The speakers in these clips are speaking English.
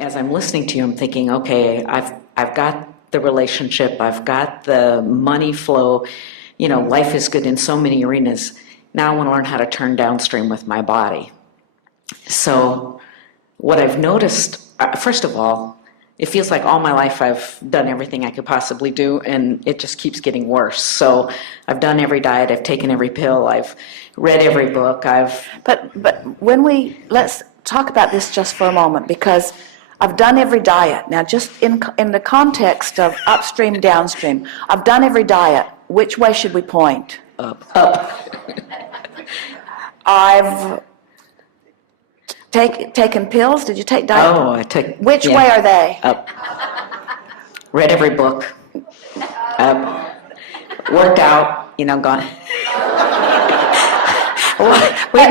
as I'm listening to you, I'm thinking, okay, I've got the relationship, I've got the money flow, life is good in so many arenas. Now I want to learn how to turn downstream with my body. So what I've noticed, first of all, it feels like all my life I've done everything I could possibly do, and it just keeps getting worse. So I've done every diet, I've taken every pill, I've read every book, But let's talk about this just for a moment, because I've done every diet. Now, just in the context of upstream, downstream, I've done every diet. Which way should we point? Up. I've taken pills. Did you take diet? Oh, I took. Which way are they? Up. Read every book. Up. Worked out. Gone.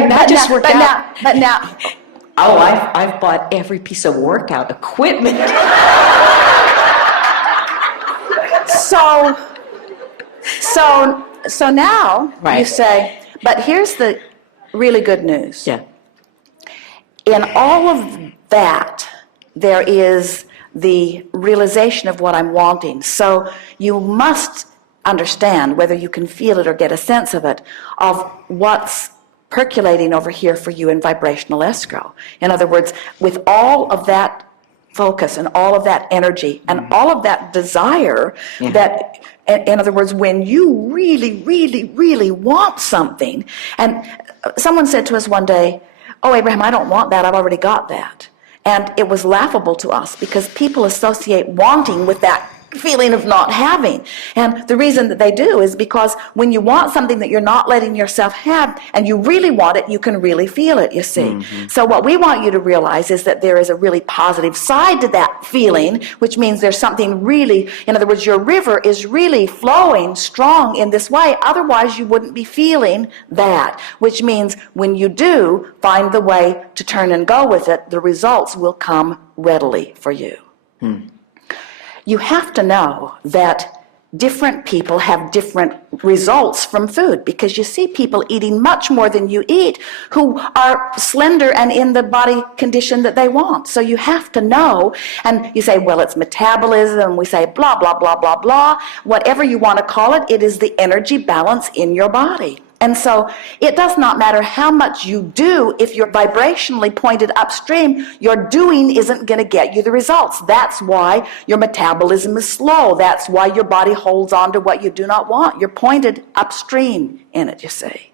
Not just worked out. But now. Oh, I've bought every piece of workout equipment. So now you say, but here's the really good news. Yeah. In all of that, there is the realization of what I'm wanting. So you must understand, whether you can feel it or get a sense of it, of what's percolating over here for you in vibrational escrow. In other words, with all of that focus and all of that energy and all of that desire, that, in other words, when you really, really, really want something, and someone said to us one day, "Oh, Abraham, I don't want that, I've already got that." And it was laughable to us because people associate wanting with that feeling of not having. And the reason that they do is because when you want something that you're not letting yourself have and you really want it, you can really feel it, you see. So what we want you to realize is that there is a really positive side to that feeling, which means there's something really, in other words, your river is really flowing strong in this way. Otherwise, you wouldn't be feeling that, which means when you do find the way to turn and go with it, the results will come readily for you. You have to know that different people have different results from food, because you see people eating much more than you eat who are slender and in the body condition that they want. So you have to know, and you say, well, it's metabolism, we say blah, blah, blah, blah, blah. Whatever you want to call it, it is the energy balance in your body. And so it does not matter how much you do. If you're vibrationally pointed upstream, your doing isn't going to get you the results. That's why your metabolism is slow. That's why your body holds on to what you do not want. You're pointed upstream in it, you see.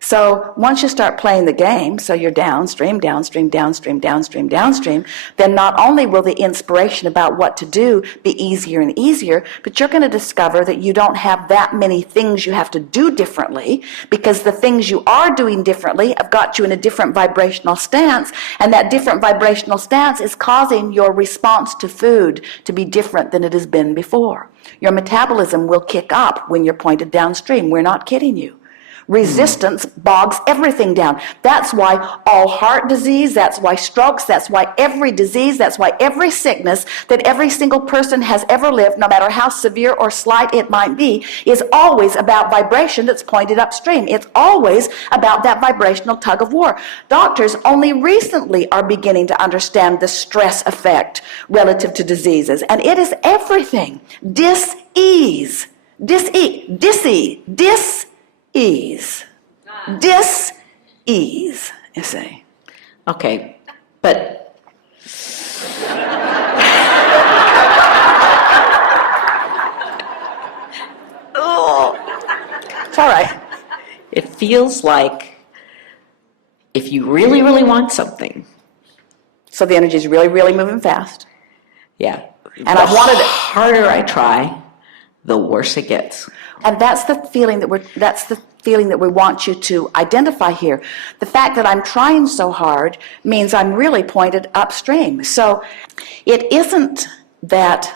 So once you start playing the game, so you're downstream, downstream, downstream, downstream, downstream, then not only will the inspiration about what to do be easier and easier, but you're going to discover that you don't have that many things you have to do differently, because the things you are doing differently have got you in a different vibrational stance, and that different vibrational stance is causing your response to food to be different than it has been before. Your metabolism will kick up when you're pointed downstream. We're not kidding you. Resistance bogs everything down. That's why all heart disease, that's why strokes, that's why every disease, that's why every sickness that every single person has ever lived, no matter how severe or slight it might be, is always about vibration that's pointed upstream. It's always about that vibrational tug of war. Doctors only recently are beginning to understand the stress effect relative to diseases, and it is everything. Dis-ease, you see. Okay, but It's all right. it feels like if you really, really want something, So the energy is really, really moving fast. yeah, And I've wanted it. The harder I try, the worse it gets. And that's the feeling that we want you to identify here. The fact that I'm trying so hard means I'm really pointed upstream. So it isn't that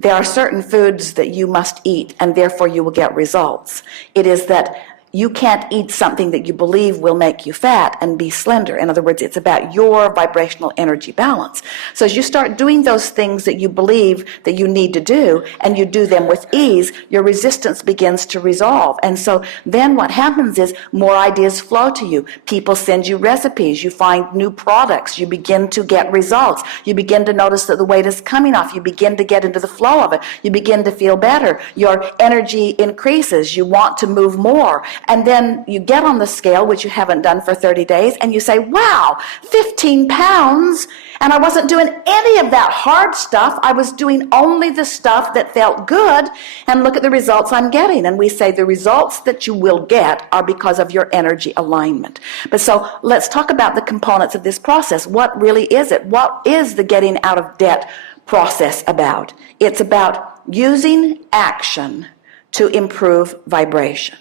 there are certain foods that you must eat and therefore you will get results. It is that you can't eat something that you believe will make you fat and be slender. In other words, it's about your vibrational energy balance. So as you start doing those things that you believe that you need to do, and you do them with ease, your resistance begins to resolve. And so then what happens is more ideas flow to you. People send you recipes. You find new products. You begin to get results. You begin to notice that the weight is coming off. You begin to get into the flow of it. You begin to feel better. Your energy increases. You want to move more. And then you get on the scale, which you haven't done for 30 days, and you say, wow, 15 pounds, and I wasn't doing any of that hard stuff. I was doing only the stuff that felt good, and look at the results I'm getting. And we say the results that you will get are because of your energy alignment. But so let's talk about the components of this process. What really is it? What is the getting out of debt process about? It's about using action to improve vibration.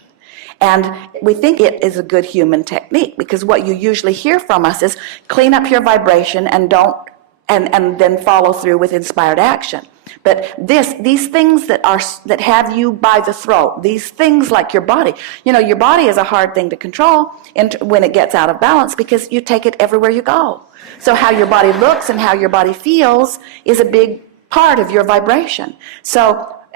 And we think it is a good human technique, because what you usually hear from us is clean up your vibration and then follow through with inspired action. But these things that have you by the throat, these things like your body, your body is a hard thing to control when it gets out of balance, because you take it everywhere you go. So how your body looks and how your body feels is a big part of your vibration.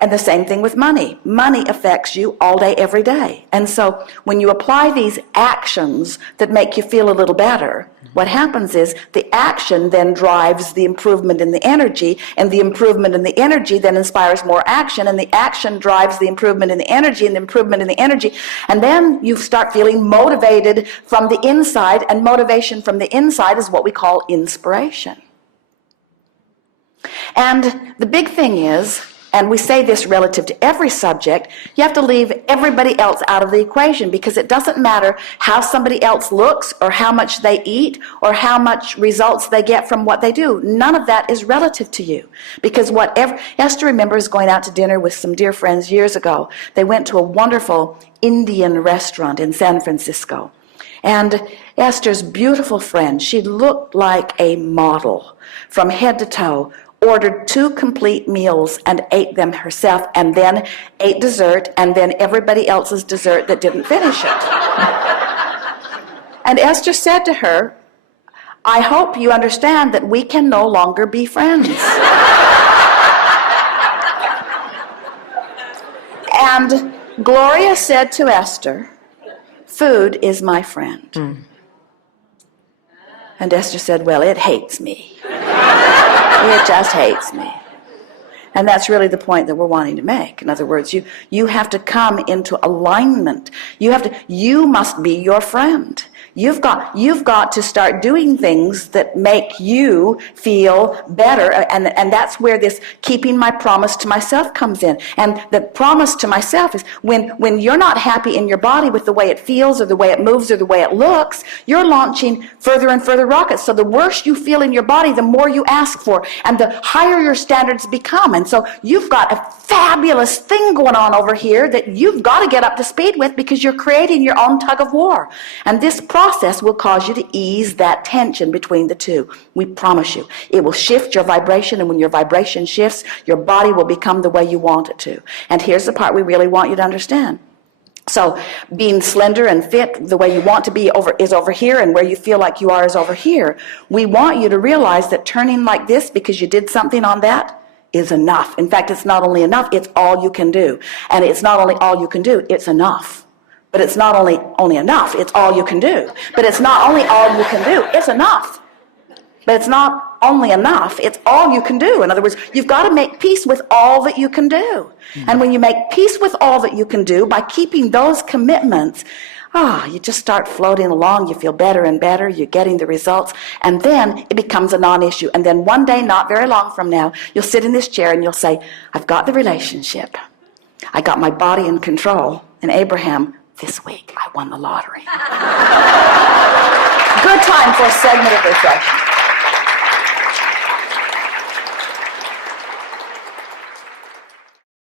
And the same thing with money. Money affects you all day, every day. And so when you apply these actions that make you feel a little better, what happens is the action then drives the improvement in the energy, and the improvement in the energy then inspires more action, and the action drives the improvement in the energy, and the improvement in the energy. And then you start feeling motivated from the inside, and motivation from the inside is what we call inspiration. And the big thing is, and we say this relative to every subject, you have to leave everybody else out of the equation, because it doesn't matter how somebody else looks or how much they eat or how much results they get from what they do. None of that is relative to you, because Esther remembers going out to dinner with some dear friends years ago. They went to a wonderful Indian restaurant in San Francisco. And Esther's beautiful friend, she looked like a model from head to toe, ordered 2 complete meals and ate them herself, and then ate dessert, and then everybody else's dessert that didn't finish it. And Esther said to her, I hope you understand that we can no longer be friends. And Gloria said to Esther, food is my friend. And Esther said, well, it hates me. It just hates me. And that's really the point that we're wanting to make. In other words, you have to come into alignment. You must be your friend. You've got to start doing things that make you feel better, and that's where this keeping my promise to myself comes in. And the promise to myself is when you're not happy in your body with the way it feels or the way it moves or the way it looks, you're launching further and further rockets. So the worse you feel in your body, the more you ask for, and the higher your standards become. And so you've got a fabulous thing going on over here that you've got to get up to speed with, because you're creating your own tug of war. And this process will cause you to ease that tension between the two. We promise you. It will shift your vibration, and when your vibration shifts, your body will become the way you want it to. And here's the part we really want you to understand. So being slender and fit the way you want to be is over here, and where you feel like you are is over here. We want you to realize that turning like this because you did something on that is enough. In fact, it's not only enough, it's all you can do. And it's not only all you can do, it's enough. But it's not only enough, it's all you can do. But it's not only all you can do, it's enough. But it's not only enough, it's all you can do. In other words, you've got to make peace with all that you can do. And when you make peace with all that you can do, by keeping those commitments, you just start floating along. You feel better and better. You're getting the results. And then it becomes a non-issue. And then one day, not very long from now, you'll sit in this chair and you'll say, I've got the relationship. I got my body in control. And Abraham, this week, I won the lottery. Good time for a segment of reflection.